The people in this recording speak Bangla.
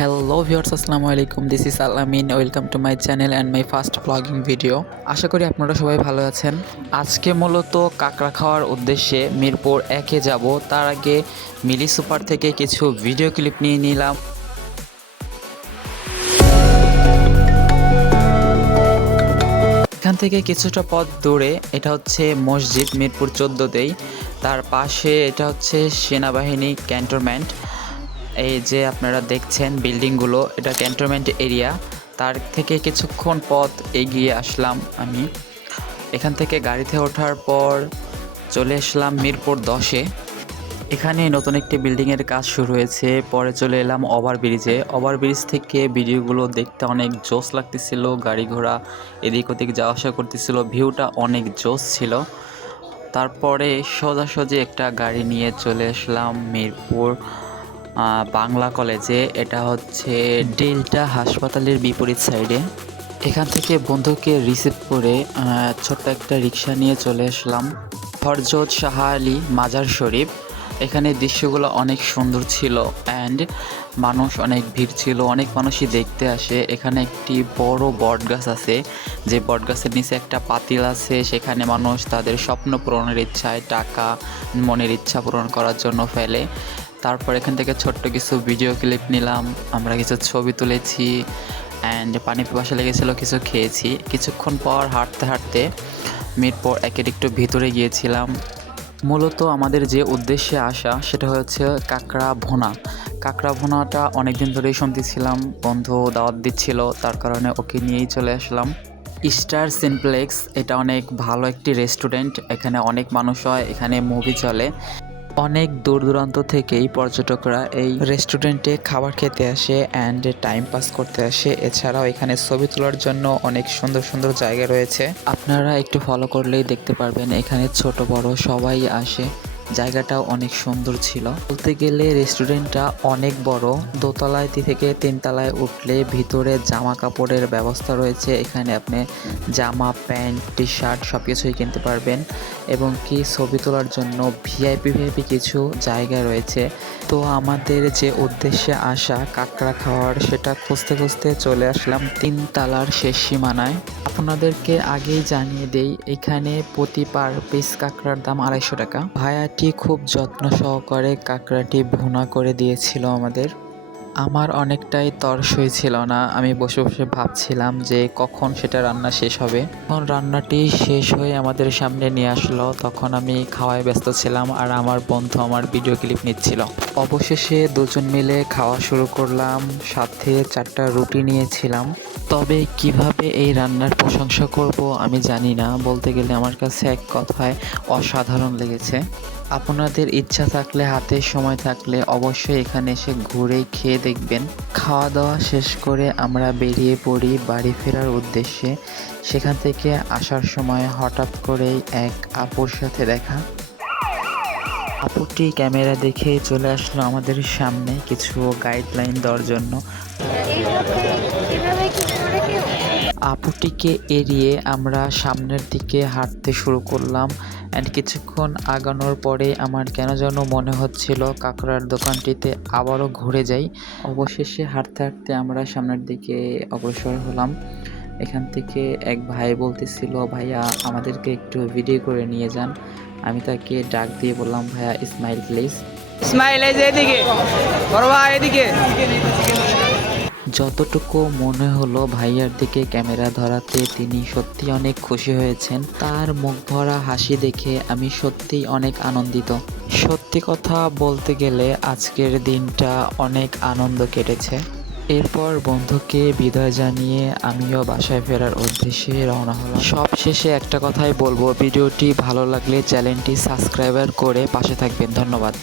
হ্যালো ভিউয়ার্স, আসসালামু আলাইকুম। This is Al-Amin. Welcome to my channel and my first blogging video. আশা করি আপনারা সবাই ভালো আছেন। আজকে মূলত কাঁকড়া খাওয়ার উদ্দেশ্যে মিরপুর 1-এ যাব। তার আগে মিলি সুপার থেকে কিছু ভিডিও ক্লিপ নিয়ে নিলাম। এখান থেকে কিছুটা পথ দূরে এটা হচ্ছে মসজিদ, মিরপুর 14তেই। তার পাশে এটা হচ্ছে সেনাবাহিনী ক্যান্টনমেন্ট। এই যে আপনারা দেখছেন বিল্ডিংগুলো, এটা ক্যান্টনমেন্ট এরিয়া। তার থেকে কিছুক্ষণ পথ এগিয়ে আসলাম আমি। এখান থেকে গাড়িতে ওঠার পর চলে আসলাম মিরপুর 10-এ। এখানে নতুন একটি বিল্ডিংয়ের কাজ শুরু হয়েছে। পরে চলে এলাম ওভারব্রিজে। ওভারব্রিজ থেকে ভিডিওগুলো দেখতে অনেক জোস লাগতেছিল। গাড়ি ঘোড়া এদিক ওদিক যাওয়া আসা করতেছিল, ভিউটা অনেক জোস ছিল। তারপরে সোজাসুজি একটা গাড়ি নিয়ে চলে আসলাম মিরপুর বাংলা কলেজে। এটা হচ্ছে ডেল্টা হাসপাতালের বিপরীত সাইডে। এখান থেকে বন্ধুকে রিসিভ করে ছোট্ট একটা রিক্সা নিয়ে চলে আসলাম হযরত শাহ আলী মাজার শরীফ। এখানে দৃশ্যগুলো অনেক সুন্দর ছিল অ্যান্ড মানুষ অনেক ভিড় ছিল, অনেক মানুষই দেখতে আসে। এখানে একটি বড় বট গাছ আছে, যে বট গাছের নিচে একটা পাতিল আছে। সেখানে মানুষ তাদের স্বপ্ন পূরণের ইচ্ছায় টাকা, মনের ইচ্ছা পূরণ করার জন্য ফেলে। তারপর এখান থেকে ছোট্ট কিছু ভিডিও ক্লিপ নিলাম, আমরা কিছু ছবি তুলেছি অ্যান্ড পানি পিপাসা লেগেছিলো, কিছু খেয়েছি। কিছুক্ষণ পর হাঁটতে হাঁটতে মিরপুর 1-এর একটু ভিতরে গিয়েছিলাম। মূলত আমাদের যে উদ্দেশ্যে আসা সেটা হচ্ছে কাঁকড়া ভুনা। কাঁকড়া ভুনাটা অনেক দিন ধরেই শুনতেছিলাম, বন্ধু দাওয়াত দিচ্ছিল, তার কারণে ওকে নিয়েই চলে আসলাম। স্টার সিনপ্লেক্স এটা অনেক ভালো একটি রেস্টুরেন্ট। এখানে অনেক মানুষ হয়, এখানে মুভি চলে। অনেক দূর দূরান্ত থেকেই পর্যটকরা এই রেস্টুরেন্টে খাবার খেতে আসে অ্যান্ড টাইম পাস করতে আসে। এছাড়াও এখানে ছবি তোলার জন্য অনেক সুন্দর সুন্দর জায়গা রয়েছে। আপনারা একটু ফলো করলেই দেখতে পারবেন, এখানে ছোট বড় সবাই আসে। জায়গাটাও অনেক সুন্দর ছিল। বলতে গেলে রেস্টুরেন্টটা অনেক বড়। দোতলায় থেকে 3তলায় উঠলে ভিতরে জামা কাপড়ের ব্যবস্থা রয়েছে। এখানে আপনি জামা, প্যান্ট, টি শার্ট সব কিছুই কিনতে পারবেন এবং কি ছবি তোলার জন্য ভিআইপি কিছু জায়গা রয়েছে। তো আমাদের যে উদ্দেশ্যে আসা কাঁকড়া খাওয়ার, সেটা খুঁজতে খুঁজতে চলে আসলাম 3তলার শেষ সীমানায়। আপনাদেরকে আগেই জানিয়ে দেই, এখানে প্রতি পার পিস কাঁকড়ার দাম 250 টাকা। ভাইয়াটি খুব যত্ন সহকারে কাঁকড়াটি ভুনা করে দিয়েছিল আমাদের। আমার অনেকটাই তর সইছিল না, আমি বসে বসে ভাবছিলাম যে কখন সেটা রান্না শেষ হবে। যখন রান্নাটি শেষ হয়ে আমাদের সামনে নিয়ে আসলো, তখন আমি খাওয়ায় ব্যস্ত ছিলাম আর আমার বন্ধু আমার ভিডিও ক্লিপ নিচ্ছিল। অবশেষে দুজন মিলে খাওয়া শুরু করলাম, সাথে 4টা রুটি নিয়েছিলাম। তবে কিভাবে এই রান্নার প্রশংসা করব আমি জানি না, বলতে গেলে আমার কাছে এক কথায় অসাধারণ লেগেছে। আপনাদের ইচ্ছা থাকলে, হাতে সময় থাকলে অবশ্যই এখানে এসে ঘুরে খেয়ে দেখবেন। খাওয়া দাওয়া শেষ করে আমরা বেরিয়ে পড়ি বাড়ি ফেরার উদ্দেশ্যে। সেখান থেকে আসার সময় হঠাৎ করেই এক আপুর সাথে দেখা। আপুটি ক্যামেরা দেখে চলে আসলো আমাদের সামনে কিছু গাইডলাইন দেওয়ার জন্য। আপুটিকে এড়িয়ে আমরা সামনের দিকে হাঁটতে শুরু করলাম অ্যান্ড কিছুক্ষণ আগানোর পরে আমার কেন যেন মনে হচ্ছিল কাঁকড়ার দোকানটিতে আবারও ঘুরে যাই। অবশেষে হাঁটতে হাঁটতে আমরা সামনের দিকে অগ্রসর হলাম। এখান থেকে এক ভাই বলতেছিল, ভাইয়া আমাদেরকে একটু ভিডিও করে নিয়ে যান। আমি তাকে ডাক দিয়ে বললাম, ভাইয়া স্মাইল প্লিজ। ইসমাইল এই যে এদিকে, বড় ভাই এদিকে। যতটুকু মনে হলো ভাইয়ার দিকে ক্যামেরা ধরাতে তিনি সত্যি অনেক খুশি হয়েছেন। তার মুখ ভরা হাসি দেখে আমি সত্যিই অনেক আনন্দিত। সত্যি কথা বলতে গেলে আজকের দিনটা অনেক আনন্দ কেটেছে। এরপর বন্ধুকে বিদায় জানিয়ে আমিও বাসায় ফেরার উদ্দেশ্যে রওনা হলাম। সব শেষে একটা কথাই বলবো, ভিডিওটি ভালো লাগলে চ্যানেলটি সাবস্ক্রাইব করে পাশে থাকবেন। ধন্যবাদ।